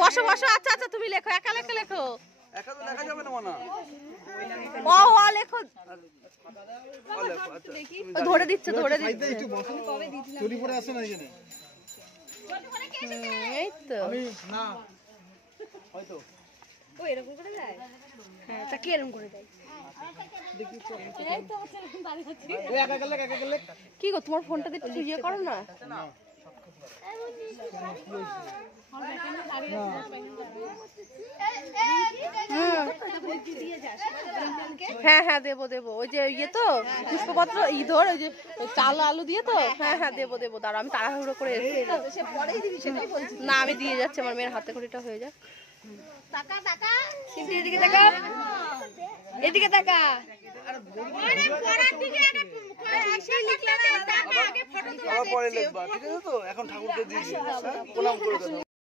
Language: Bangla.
বসো বসো। আচ্ছা আচ্ছা তুমি লেখো, একা লেখো লেখো। একা তো লেখা যাবে না মানা। ও ও লেখো। ধরে দিচ্ছে ধরে দিচ্ছে। চুরি করে আসে না এখানে। এই তো আমি না হয়তো ও এরকম করে যায়। হ্যাঁ তা কি এরকম করে যায়? ওই একা গেলে কি গো তোমার ফোনটা দিয়ে একটু ইয়ে করো না। হ্যাঁ হ্যাঁ দেবো দেবো। ওই যে ইয়ে তো পুষ্পপত্র ইঁদুর ওই যে চাল আলু দিয়ে তো। হ্যাঁ হ্যাঁ দেবো দেবো, দাঁড়া আমি তাড়াহুড়ো করে এসেছি তো। না আমি দিয়ে যাচ্ছি, আমার মেয়ের হাতে করে এটা হয়ে যাক। এদিকে তাকা, এদিকে তাকা। পরে লিখবা, ঠিক আছে তো? এখন ঠাকুরকে দিয়ে দিই, প্রণাম করে দেবো।